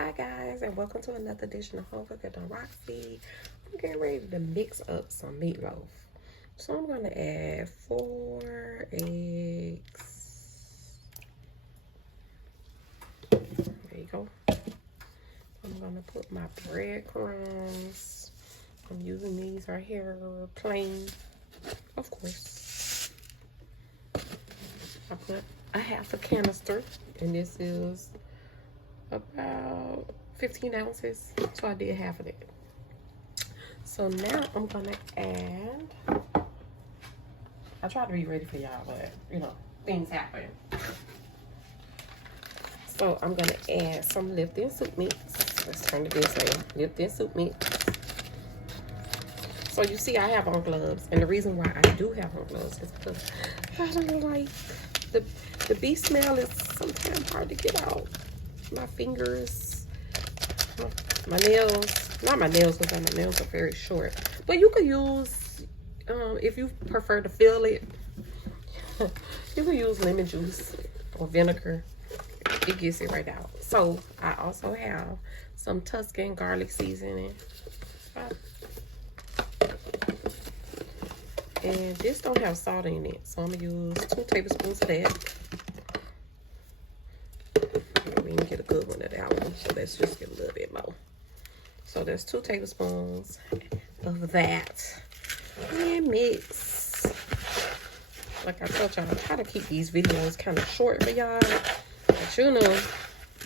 Hi guys, and welcome to another edition of HomeCookingDoneRoxy. I'm getting ready to mix up some meatloaf. So I'm going to add 4 eggs. There you go. I'm going to put my breadcrumbs. I'm using these right here, plain, of course. I put a half a canister, and this is about 15 ounces, so I did half of it. So now I'm gonna add, I try to be ready for y'all, but you know, things happen. So I'm gonna add some lipton soup mix. Let's turn to this way, lipton soup mix. So you see I have on gloves, and the reason why I do have on gloves is because I don't like, the beef smell is sometimes hard to get out. My fingers, my nails, not my nails because my nails are very short, but you could use, if you prefer to feel it, you can use lemon juice or vinegar. It gets it right out. So I also have some Tuscan garlic seasoning, and this don't have salt in it, so I'm gonna use 2 tablespoons of that. We can get a good one of that one, so let's just get a little bit more. So there's 2 tablespoons of that, and mix. Like I told y'all, I try to keep these videos kind of short for y'all, but you know,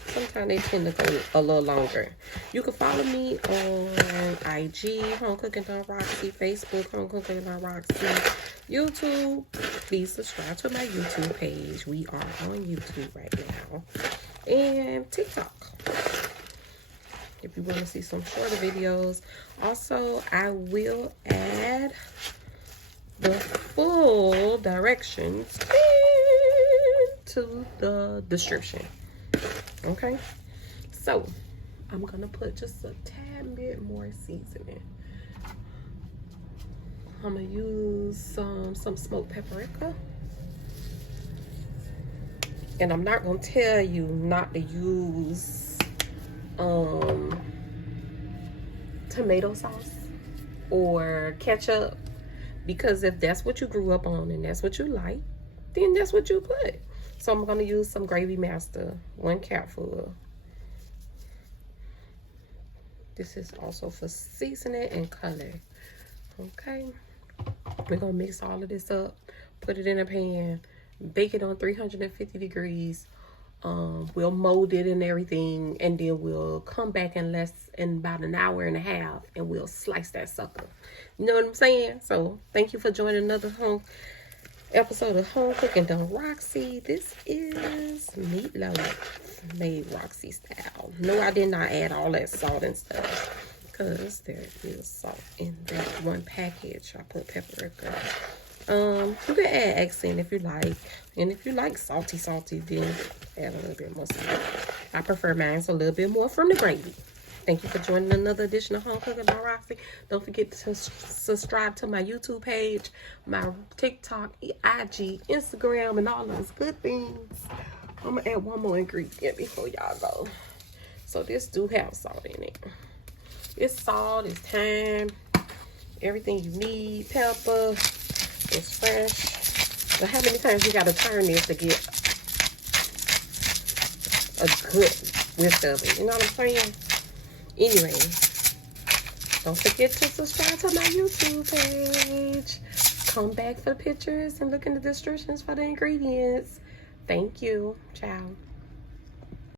sometimes they tend to go a little longer. You can follow me on IG, HomeCookingDoneRoxy, Facebook, HomeCookingDoneRoxy, YouTube. Please subscribe to my YouTube page. We are on YouTube right now. And TikTok, if you want to see some shorter videos. Also, I will add the full directions into the description. Okay, so I'm gonna put just a tad bit more seasoning. I'm gonna use some smoked paprika. And I'm not gonna tell you not to use tomato sauce or ketchup, because if that's what you grew up on and that's what you like, then that's what you put. So I'm gonna use some Gravy Master, 1 capful. This is also for seasoning and color. Okay, we're gonna mix all of this up, put it in a pan, bake it on 350 degrees. We'll mold it and everything, and then we'll come back in about an hour and a half, and we'll slice that sucker. You know what I'm saying? So thank you for joining another episode of Home Cooking Done Roxy. This is meatloaf made Roxy style. No, I did not add all that salt and stuff, because there is salt in that one package. I put paprika. You can add accent if you like, and if you like salty, then add a little bit more salt. I prefer mine a little bit more from the gravy. Thank you for joining another edition of Home Cooking by Roxy. Don't forget to subscribe to my YouTube page, my TikTok, IG, Instagram, and all those good things. I'm gonna add one more ingredient before y'all go. So this do have salt in it. It's salt, it's thyme, everything you need, pepper. It's fresh. But how many times you gotta turn this to get a good whiff of it? You know what I'm saying? Anyway, don't forget to subscribe to my YouTube page. Come back for pictures and look in the descriptions for the ingredients. Thank you. Ciao.